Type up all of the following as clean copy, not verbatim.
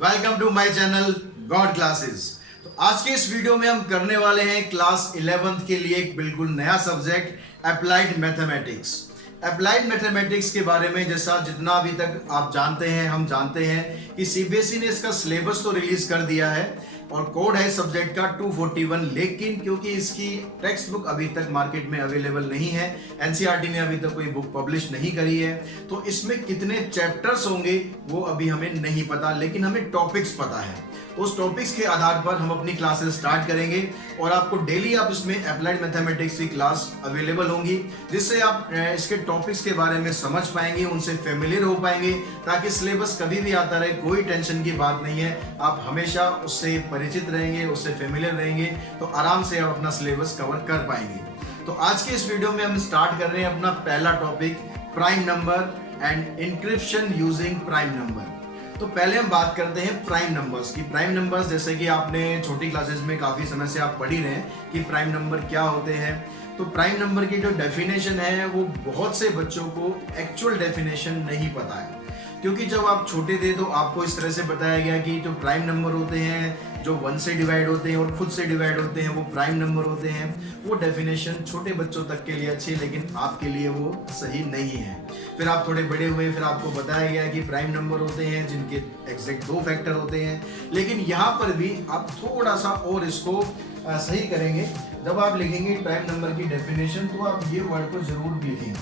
Welcome to my channel God classes. तो आज के इस वीडियो में हम करने वाले हैं क्लास 11th के लिए एक बिल्कुल नया subject applied mathematics. Applied mathematics के बारे में जैसा जितना अभी तक आप जानते हैं, हम जानते हैं कि सीबीएसई ने इसका सिलेबस तो रिलीज कर दिया है और कोड है सब्जेक्ट का 241, लेकिन क्योंकि इसकी टेक्स्ट बुक अभी तक मार्केट में अवेलेबल नहीं है, एनसीईआरटी ने अभी तक कोई बुक पब्लिश नहीं करी है, तो इसमें कितने चैप्टर्स होंगे वो अभी हमें नहीं पता, लेकिन हमें टॉपिक्स पता है। उस टॉपिक्स के आधार पर हम अपनी क्लासेस स्टार्ट करेंगे और आपको डेली आप इसमें अप्लाइड मैथमेटिक्स की क्लास अवेलेबल होंगी, जिससे आप इसके टॉपिक्स के बारे में समझ पाएंगे, उनसे फेमिलियर हो पाएंगे, ताकि सिलेबस कभी भी आता रहे, कोई टेंशन की बात नहीं है। आप हमेशा उससे परिचित रहेंगे, उससे फेमिलियर रहेंगे, तो आराम से आप अपना सिलेबस कवर कर पाएंगे। तो आज के इस वीडियो में हम स्टार्ट कर रहे हैं अपना पहला topic, prime number and encryption using prime number. तो पहले हम बात करते हैं प्राइम नंबर्स की। प्राइम नंबर्स जैसे कि आपने छोटी क्लासेस में काफ़ी समय से आप पढ़ ही रहे हैं कि प्राइम नंबर क्या होते हैं। तो प्राइम नंबर की जो डेफिनेशन है वो बहुत से बच्चों को एक्चुअल डेफिनेशन नहीं पता है, क्योंकि जब आप छोटे थे तो आपको इस तरह से बताया गया कि जो प्राइम नंबर होते हैं, जो 1 से डिवाइड होते हैं और खुद से डिवाइड होते हैं, वो प्राइम नंबर होते हैं। वो डेफिनेशन छोटे बच्चों तक के लिए अच्छी, लेकिन आपके लिए वो सही नहीं है। फिर आप थोड़े बड़े हुए, फिर आपको बताया गया कि प्राइम नंबर होते हैं जिनके एग्जैक्ट 2 फैक्टर होते हैं, लेकिन यहाँ पर भी आप थोड़ा सा और इसको सही करेंगे। जब आप लिखेंगे प्राइम नंबर की डेफिनेशन, तो आप ये वर्ड को जरूर लिखेंगे,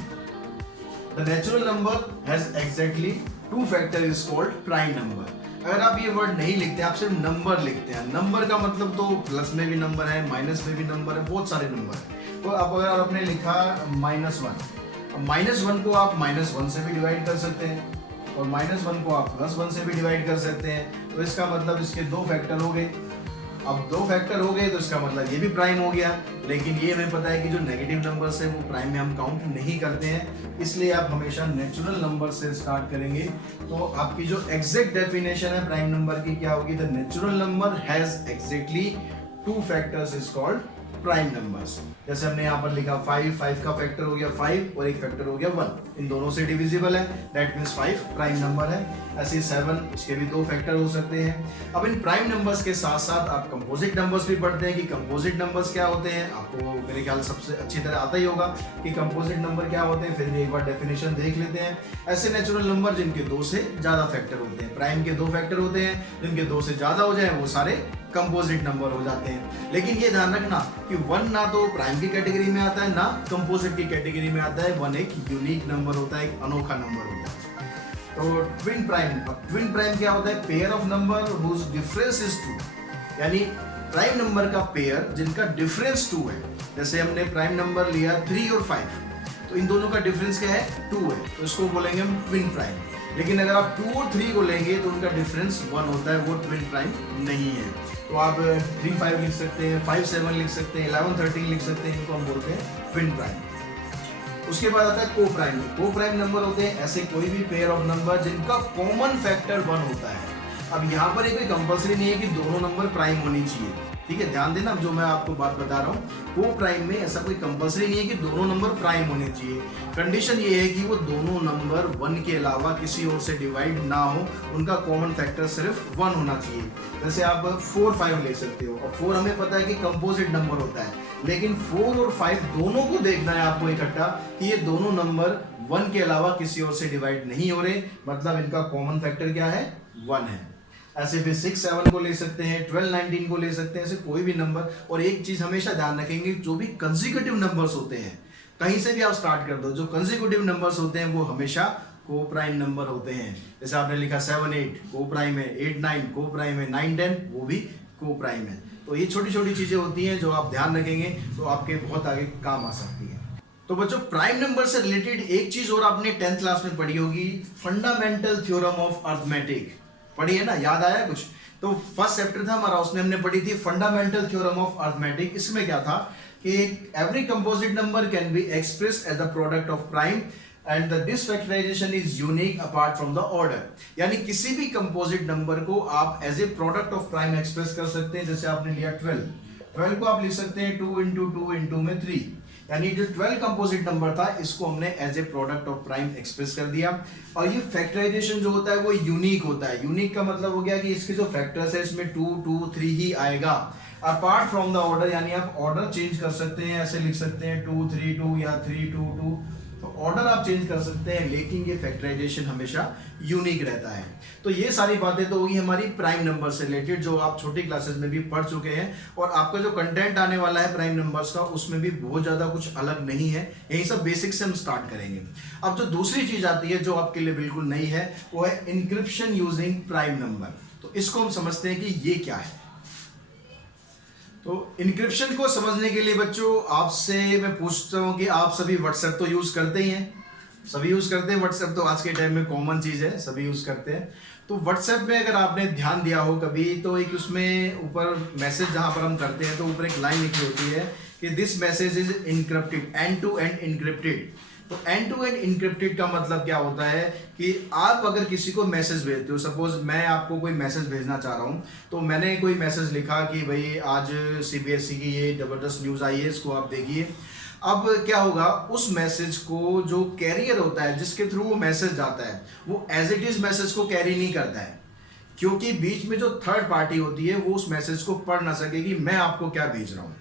the natural number has exactly 2 factor is called prime number. अगर आप ये वर्ड नहीं लिखते, आप सिर्फ नंबर लिखते हैं, नंबर का मतलब तो प्लस में भी नंबर है, माइनस में भी नंबर है, बहुत सारे नंबर है। तो अब अगर आपने लिखा -1, -1 को आप -1 से भी डिवाइड कर सकते हैं और -1 को आप +1 से भी डिवाइड कर सकते हैं। तो इसका मतलब इसके 2 फैक्टर हो गए। अब 2 फैक्टर हो गए तो इसका मतलब ये भी प्राइम हो गया, लेकिन ये हमें पता है कि जो नेगेटिव नंबर्स है वो प्राइम में हम काउंट नहीं करते हैं, इसलिए आप हमेशा नेचुरल नंबर से स्टार्ट करेंगे। तो आपकी जो एग्जैक्ट डेफिनेशन है प्राइम नंबर की क्या होगी, the natural number has exactly 2 factors is called prime numbers. जैसे हमने यहाँ पर लिखा 5 का फैक्टर हो गया 5 और एक फैक्टर हो गया 1, इन दोनों से डिविजिबल है, दैट मीन्स 5 प्राइम नंबर है। ऐसे 7, उसके भी 2 फैक्टर हो सकते हैं। अब इन प्राइम नंबर्स के साथ साथ आप कंपोजिट नंबर्स भी पढ़ते हैं कि कंपोजिट नंबर्स क्या होते हैं। आपको मेरे ख्याल सबसे अच्छी तरह आता ही होगा कि कंपोजिट नंबर क्या होते हैं, फिर एक बार डेफिनेशन देख लेते हैं। ऐसे नेचुरल नंबर जिनके 2 से ज्यादा फैक्टर होते हैं, प्राइम के 2 फैक्टर होते हैं, जिनके 2 से ज्यादा हो जाए वो सारे कंपोजिट नंबर हो जाते हैं। लेकिन ये ध्यान रखना कि 1 ना तो प्राइम की कैटेगरी में आता है ना कंपोजिट की कैटेगरी में आता है। 1 एक यूनिक नंबर होता है, एक अनोखा नंबर होता है। तो ट्विन प्राइम, अब ट्विन प्राइम क्या होता है, pair of number whose difference is 2, यानी प्राइम नंबर का पेयर जिनका डिफरेंस 2 है। जैसे हमने प्राइम नंबर लिया 3 और 5, तो इन दोनों का डिफरेंस क्या है, 2 है, तो इसको बोलेंगे हम ट्विन प्राइम। लेकिन अगर आप 2 और 3 को लेंगे तो उनका डिफरेंस 1 होता है, वो ट्विन प्राइम नहीं है। तो आप 3 5 लिख सकते हैं, 5 7 लिख सकते हैं, 11 13 लिख सकते हैं, इनको हम बोलते हैं ट्विन प्राइम। उसके बाद आता है को प्राइम। को प्राइम नंबर होते हैं ऐसे कोई भी पेयर ऑफ नंबर जिनका कॉमन फैक्टर 1 होता है। अब यहाँ पर एक कंपल्सरी नहीं है कि दोनों नंबर प्राइम होनी चाहिए, ठीक है, ध्यान देना जो मैं आपको बात बता रहा हूँ। को प्राइम में ऐसा कोई कंपल्सरी नहीं है कि दोनों नंबर प्राइम होने चाहिए। कंडीशन ये है कि वो दोनों नंबर 1 के अलावा किसी और से डिवाइड ना हो, उनका कॉमन फैक्टर सिर्फ 1 होना चाहिए। जैसे आप 4 5 ले सकते हो, और 4 हमें पता है कि कंपोजिट नंबर होता है, लेकिन 4 और 5 दोनों को देखना है आपको इकट्ठा कि ये दोनों नंबर 1 के अलावा किसी और से डिवाइड नहीं हो रहे, मतलब इनका कॉमन फैक्टर क्या है, 1 है। ऐसे फिर 6 7 को ले सकते हैं, 12 19 को ले सकते हैं, ऐसे कोई भी नंबर। और एक चीज हमेशा ध्यान रखेंगे, जो भी कंसेक्यूटिव नंबर्स होते हैं, कहीं से भी आप स्टार्ट कर दो, जो कंसेक्यूटिव नंबर्स होते हैं वो हमेशा को प्राइम नंबर होते हैं। जैसे आपने लिखा 7 8 को प्राइम है, 8 9 को प्राइम है, 9 10 वो भी को प्राइम है। तो ये छोटी छोटी चीजें होती हैं जो आप ध्यान रखेंगे तो आपके बहुत आगे काम आ सकती है। तो बच्चों, प्राइम नंबर से रिलेटेड एक चीज और आपने 10th क्लास में पढ़ी होगी, फंडामेंटल थ्योरम ऑफ अर्थमेटिक पढ़ी है ना, याद आया कुछ? तो फर्स्ट चैप्टर था हमारा, उसमें हमने पढ़ी थी फंडामेंटल थ्योरम ऑफ अर्थमेटिक। इसमें क्या था कि every composite number can be express as the product of prime and the this factorization is unique apart from the order. यानी किसी भी कंपोजिट नंबर को आप as a product of prime express कर सकते हैं। जैसे आपने लिया 12 को आप लिख सकते हैं 2 × 2 × में 3, यानी जो 12 कंपोजिट नंबर था इसको हमने as a product of prime express कर दिया। और ये फैक्टराइजेशन जो होता है वो यूनिक होता है। यूनिक का मतलब हो गया कि इसके जो फैक्टर्स है इसमें 2 2 3 ही आएगा अपार्ट फ्रॉम द ऑर्डर, यानी आप ऑर्डर चेंज कर सकते हैं, ऐसे लिख सकते हैं 2 3 2 या 3 2 2, तो ऑर्डर आप चेंज कर सकते हैं, लेकिन ये फैक्टराइजेशन हमेशा यूनिक रहता है। तो ये सारी बातें तो होगी हमारी प्राइम नंबर से रिलेटेड, जो आप छोटी क्लासेस में भी पढ़ चुके हैं। और आपका जो कंटेंट आने वाला है प्राइम नंबर्स का, उसमें भी बहुत ज़्यादा कुछ अलग नहीं है, यही सब बेसिक से हम स्टार्ट करेंगे। अब जो दूसरी चीज़ आती है जो आपके लिए बिल्कुल नई है, वो है इंक्रिप्शन यूजिंग प्राइम नंबर। तो इसको हम समझते हैं कि ये क्या है। तो इंक्रिप्शन को समझने के लिए बच्चों आपसे मैं पूछता हूं कि आप सभी व्हाट्सएप तो यूज करते ही हैं, सभी यूज करते हैं व्हाट्सएप, तो आज के टाइम में कॉमन चीज है, सभी यूज करते हैं। तो व्हाट्सएप में अगर आपने ध्यान दिया हो कभी, तो एक उसमें ऊपर मैसेज जहां पर हम करते हैं तो ऊपर एक लाइन लिखी होती है कि this message is encrypted, end to end encrypted. तो एंड टू एंड इनक्रिप्टेड का मतलब क्या होता है कि आप अगर किसी को मैसेज भेजते हो, सपोज मैं आपको कोई मैसेज भेजना चाह रहा हूं, तो मैंने कोई मैसेज लिखा कि भाई आज सीबीएसई की ये जबरदस्त न्यूज़ आई है, इसको आप देखिए। अब क्या होगा, उस मैसेज को जो कैरियर होता है जिसके थ्रू वो मैसेज जाता है, वो एज इट इज मैसेज को कैरी नहीं करता है, क्योंकि बीच में जो थर्ड पार्टी होती है वो उस मैसेज को पढ़ ना सकेगी मैं आपको क्या भेज रहा हूं।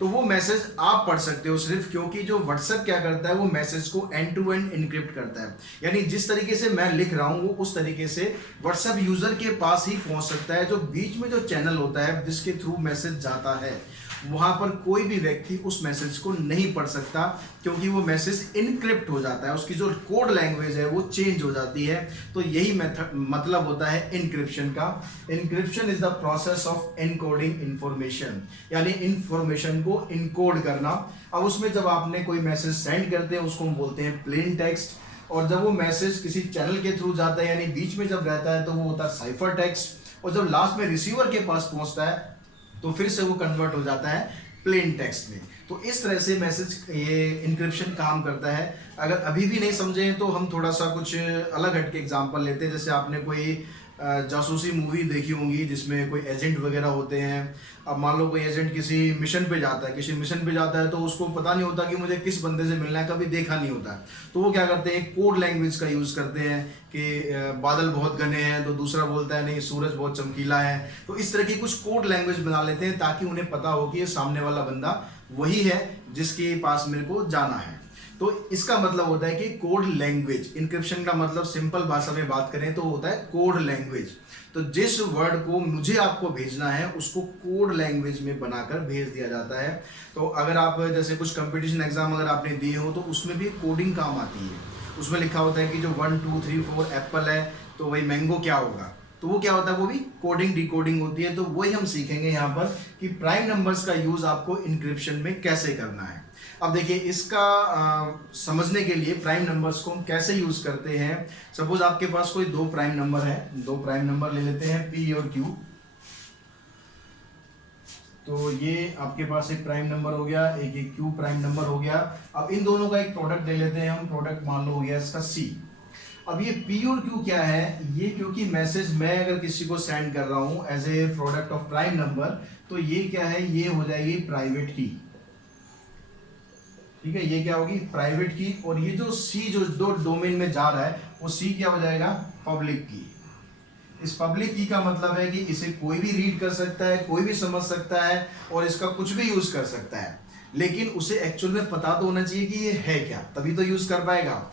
तो वो मैसेज आप पढ़ सकते हो सिर्फ, क्योंकि जो व्हाट्सएप क्या करता है वो मैसेज को एंड टू एंड इनक्रिप्ट करता है, यानी जिस तरीके से मैं लिख रहा हूं वो उस तरीके से व्हाट्सएप यूजर के पास ही पहुंच सकता है। जो बीच में जो चैनल होता है जिसके थ्रू मैसेज जाता है, वहां पर कोई भी व्यक्ति उस मैसेज को नहीं पढ़ सकता, क्योंकि वो मैसेज इनक्रिप्ट हो जाता है, उसकी जो कोड लैंग्वेज है वो चेंज हो जाती है। तो यही मतलब होता है इनक्रिप्शन का। Encryption is the process of encoding information, यानी इंफॉर्मेशन को इनकोड करना। अब उसमें जब आपने कोई मैसेज सेंड करते हैं उसको हम बोलते हैं प्लेन टेक्स्ट, और जब वो मैसेज किसी चैनल के थ्रू जाता है, यानी बीच में जब रहता है, तो वो होता है साइफर टेक्स्ट, और जब लास्ट में रिसीवर के पास पहुंचता है तो फिर से वो कन्वर्ट हो जाता है प्लेन टेक्स्ट में। तो इस तरह से मैसेज ये इंक्रिप्शन काम करता है। अगर अभी भी नहीं समझे तो हम थोड़ा सा कुछ अलग हटके एग्जांपल लेते हैं। जैसे आपने कोई जासूसी मूवी देखी होंगी जिसमें कोई एजेंट वगैरह होते हैं। अब मान लो कोई एजेंट किसी मिशन पे जाता है, तो उसको पता नहीं होता कि मुझे किस बंदे से मिलना है, कभी देखा नहीं होता, तो वो क्या करते हैं, कोड लैंग्वेज का यूज़ करते हैं कि बादल बहुत घने हैं, तो दूसरा बोलता है नहीं सूरज बहुत चमकीला है। तो इस तरह की कुछ कोड लैंग्वेज बना लेते हैं ताकि उन्हें पता हो कि ये सामने वाला बंदा वही है जिसके पास मेरे को जाना है। तो इसका मतलब होता है कि कोड लैंग्वेज। इंक्रिप्शन का मतलब सिंपल भाषा में बात करें तो होता है कोड लैंग्वेज। तो जिस वर्ड को मुझे आपको भेजना है उसको कोड लैंग्वेज में बनाकर भेज दिया जाता है। तो अगर आप जैसे कुछ कंपटीशन एग्जाम अगर आपने दिए हो तो उसमें भी कोडिंग काम आती है। उसमें लिखा होता है कि जो 1 2 3 4 एप्पल है तो वही मैंगो क्या होगा, तो वो क्या होता है, वो भी कोडिंग डिकोडिंग होती है। तो वही हम सीखेंगे यहाँ पर कि प्राइम नंबर्स का यूज आपको इंक्रिप्शन में कैसे करना है। अब देखिए इसका समझने के लिए प्राइम नंबर्स को हम कैसे यूज करते हैं। सपोज आपके पास कोई दो प्राइम नंबर है, दो प्राइम नंबर ले लेते हैं P और Q। तो ये आपके पास एक प्राइम नंबर हो गया, एक Q प्राइम नंबर हो गया। अब इन दोनों का एक प्रोडक्ट ले लेते हैं हम, प्रोडक्ट मान लो हो गया इसका C। अब ये P और Q क्या है, ये क्योंकि मैसेज मैं अगर किसी को सेंड कर रहा हूं as a product of prime number, तो ये क्या है, ये हो जाएगी प्राइवेट की। ठीक है, ये क्या होगी प्राइवेट की। और ये जो C जो दो डोमेन में जा रहा है वो C क्या हो जाएगा पब्लिक की। इस पब्लिक की का मतलब है कि इसे कोई भी रीड कर सकता है, कोई भी समझ सकता है और इसका कुछ भी यूज कर सकता है, लेकिन उसे एक्चुअल में पता तो होना चाहिए कि ये है क्या, तभी तो यूज कर पाएगा।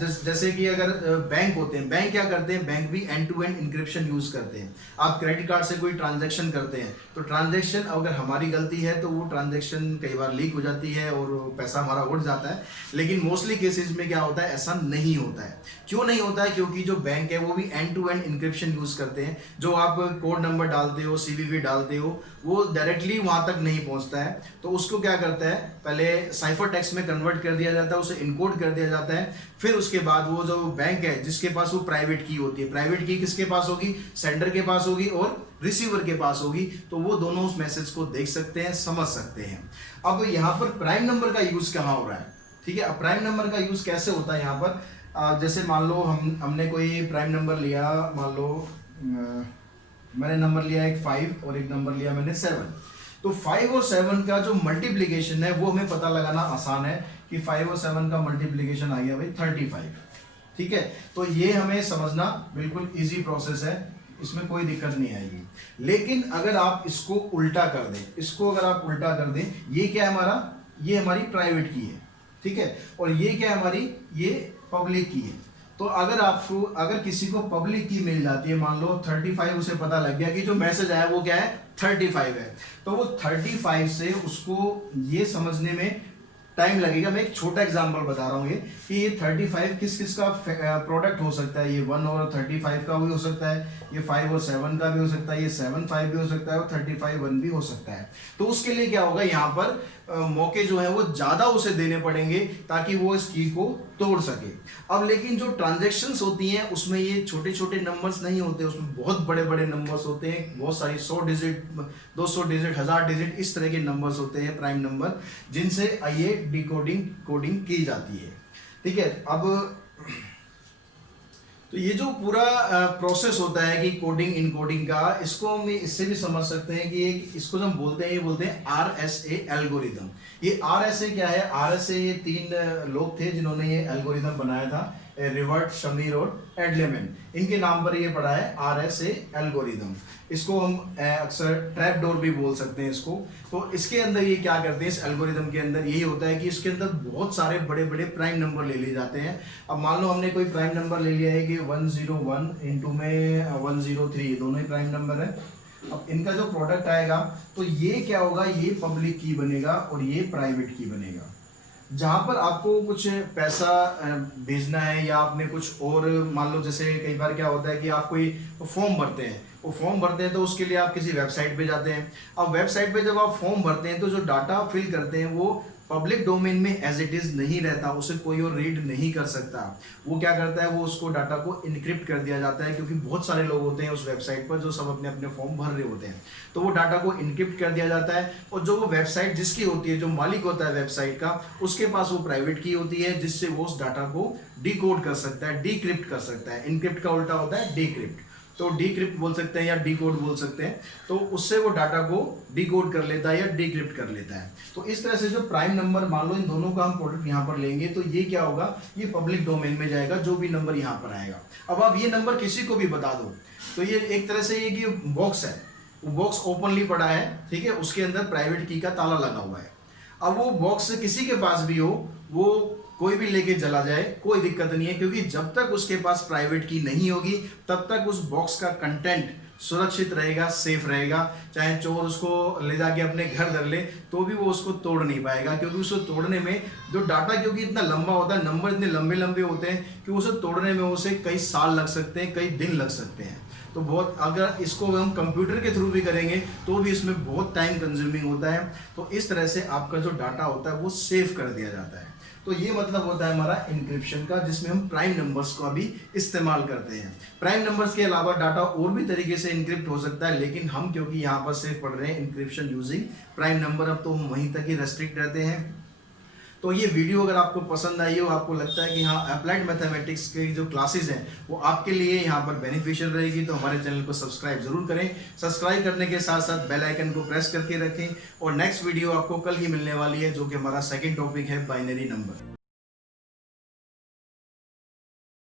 जैसे कि अगर बैंक होते हैं, बैंक क्या करते हैं, बैंक भी end to end encryption use करते हैं। आप क्रेडिट कार्ड से कोई ट्रांजैक्शन करते हैं तो ट्रांजैक्शन अगर हमारी गलती है तो वो ट्रांजैक्शन कई बार लीक हो जाती है और पैसा हमारा उड़ जाता है, लेकिन मोस्टली केसेस में क्या होता है, ऐसा नहीं होता है। क्यों नहीं होता है, क्योंकि जो बैंक है वो भी end to end encryption use करते हैं। जो आप कोड नंबर डालते हो, CVV डालते हो, वो डायरेक्टली वहां तक नहीं पहुंचता है। तो उसको क्या करता है, पहले साइफर टेक्स्ट में कन्वर्ट कर दिया जाता है, उसे इनकोड कर दिया जाता है। फिर उसके बाद वो जो बैंक है जिसके पास वो प्राइवेट की होती है, प्राइवेट की किसके पास होगी, सेंडर के पास होगी और रिसीवर के पास होगी। तो वो दोनों उस मैसेज को देख सकते हैं, समझ सकते हैं। अब यहाँ पर प्राइम नंबर का यूज कहाँ हो रहा है, ठीक है। अब प्राइम नंबर का यूज कैसे होता है यहाँ पर, जैसे मान लो हमने कोई प्राइम नंबर लिया, मान लो मैंने नंबर लिया एक 5 और एक नंबर लिया मैंने 7। तो 5 और 7 का जो मल्टीप्लीकेशन है वो हमें पता लगाना आसान है कि 5 और 7 का मल्टीप्लीकेशन आ गया भाई 35। ठीक है, तो ये हमें समझना बिल्कुल इजी प्रोसेस है, इसमें कोई दिक्कत नहीं आएगी। लेकिन अगर आप इसको उल्टा कर दें, इसको अगर आप उल्टा कर दें, ये क्या है हमारा, ये हमारी प्राइवेट की है, ठीक है, और ये क्या है हमारी, ये पब्लिक की है। तो अगर आपको, अगर किसी को पब्लिक की मिल जाती है, मान लो 35, उसे पता लग गया कि जो मैसेज आया वो क्या है 35 है, तो वो 35 से उसको ये समझने में टाइम लगेगा। मैं एक छोटा एग्जांपल बता रहा हूँ ये कि ये 35 किस किस का प्रोडक्ट हो सकता है, ये 1 और 35 का भी हो सकता है, ये 5 और 7 का भी हो सकता है, ये 7 5 भी हो सकता है और 35 1 भी हो सकता है। तो उसके लिए क्या होगा, यहाँ पर मौके जो है वो ज्यादा उसे देने पड़ेंगे ताकि वो इस की को तोड़ सके। अब लेकिन जो ट्रांजैक्शंस होती हैं उसमें ये छोटे छोटे नंबर्स नहीं होते, उसमें बहुत बड़े बड़े नंबर्स होते हैं, बहुत सारी 100 डिजिट 200 डिजिट 1000 डिजिट इस तरह के नंबर्स होते हैं, प्राइम नंबर, जिनसे ये डिकोडिंग कोडिंग की जाती है। ठीक है, अब तो ये जो पूरा प्रोसेस होता है कि कोडिंग इनकोडिंग का, इसको हम इससे भी समझ सकते हैं कि इसको जो हम बोलते हैं, ये बोलते हैं RSA एल्गोरिदम। ये RSA क्या है, RSA ये 3 लोग थे जिन्होंने ये एल्गोरिदम बनाया था, रिवर्ट, शमीर और एडलेमैन, इनके नाम पर ये पड़ा है RSA एल्गोरिदम। इसको हम अक्सर ट्रैप डोर भी बोल सकते हैं इसको। तो इसके अंदर ये क्या करते हैं, इस एल्गोरिदम के अंदर यही होता है कि इसके अंदर बहुत सारे बड़े बड़े प्राइम नंबर ले लिए जाते हैं। अब मान लो हमने कोई प्राइम नंबर ले लिया है कि 101 इंटू में 103, दोनों ही प्राइम नंबर है। अब इनका जो प्रोडक्ट आएगा तो ये क्या होगा, ये पब्लिक की बनेगा और ये प्राइवेट की बनेगा। जहाँ पर आपको कुछ पैसा भेजना है या आपने कुछ और, मान लो जैसे कई बार क्या होता है कि आप कोई फॉर्म भरते हैं, वो फॉर्म भरते हैं तो उसके लिए आप किसी वेबसाइट पे जाते हैं। अब वेबसाइट पे जब आप फॉर्म भरते हैं तो जो डाटा फिल करते हैं वो पब्लिक डोमेन में एज इट इज नहीं रहता, उसे कोई और रीड नहीं कर सकता। वो क्या करता है, वो उसको डाटा को इनक्रिप्ट कर दिया जाता है, क्योंकि बहुत सारे लोग होते हैं उस वेबसाइट पर जो सब अपने अपने फॉर्म भर रहे होते हैं, तो वो डाटा को इनक्रिप्ट कर दिया जाता है। और जो वो वेबसाइट जिसकी होती है, जो मालिक होता है वेबसाइट का, उसके पास वो प्राइवेट की होती है, जिससे वो उस डाटा को डिकोड कर सकता है, डिक्रिप्ट कर सकता है। इनक्रिप्ट का उल्टा होता है डिक्रिप्ट, तो डिक्रिप्ट बोल सकते हैं या डिकोड बोल सकते हैं। तो उससे वो डाटा को डिकोड कर लेता है या डिक्रिप्ट कर लेता है। तो इस तरह से जो प्राइम नंबर, मान लो इन दोनों का हम प्रोडक्ट यहाँ पर लेंगे तो ये क्या होगा, ये पब्लिक डोमेन में जाएगा, जो भी नंबर यहाँ पर आएगा। अब आप ये नंबर किसी को भी बता दो तो ये एक तरह से ये कि बॉक्स है, वो बॉक्स ओपनली पड़ा है, ठीक है, उसके अंदर प्राइवेट की का ताला लगा हुआ है। अब वो बॉक्स किसी के पास भी हो, वो कोई भी लेके चला जाए, कोई दिक्कत नहीं है, क्योंकि जब तक उसके पास प्राइवेट की नहीं होगी तब तक उस बॉक्स का कंटेंट सुरक्षित रहेगा, सेफ रहेगा। चाहे चोर उसको ले जाके अपने घर धर ले तो भी वो उसको तोड़ नहीं पाएगा, क्योंकि उसको तोड़ने में जो डाटा, क्योंकि इतना लंबा होता है, नंबर इतने लंबे लंबे होते हैं कि उसे तोड़ने में उसे कई साल लग सकते हैं, कई दिन लग सकते हैं। तो बहुत, अगर इसको हम कंप्यूटर के थ्रू भी करेंगे तो भी इसमें बहुत टाइम कंज्यूमिंग होता है। तो इस तरह से आपका जो डाटा होता है वो सेव कर दिया जाता है। तो ये मतलब होता है हमारा इंक्रिप्शन का, जिसमें हम प्राइम नंबर्स को अभी इस्तेमाल करते हैं। प्राइम नंबर्स के अलावा डाटा और भी तरीके से इंक्रिप्ट हो सकता है, लेकिन हम क्योंकि यहाँ पर सिर्फ पढ़ रहे हैं इंक्रिप्शन यूजिंग प्राइम नंबर, अब तो हम वहीं तक ही रेस्ट्रिक्ट रहते हैं। तो ये वीडियो अगर आपको पसंद आई हो, आपको लगता है कि हाँ अप्लाइड मैथमेटिक्स की जो क्लासेस हैं वो आपके लिए यहाँ पर बेनिफिशियल रहेगी, तो हमारे चैनल को सब्सक्राइब जरूर करें। सब्सक्राइब करने के साथ साथ बेल आइकन को प्रेस करके रखें। और नेक्स्ट वीडियो आपको कल ही मिलने वाली है, जो कि हमारा सेकंड टॉपिक है बाइनरी नंबर।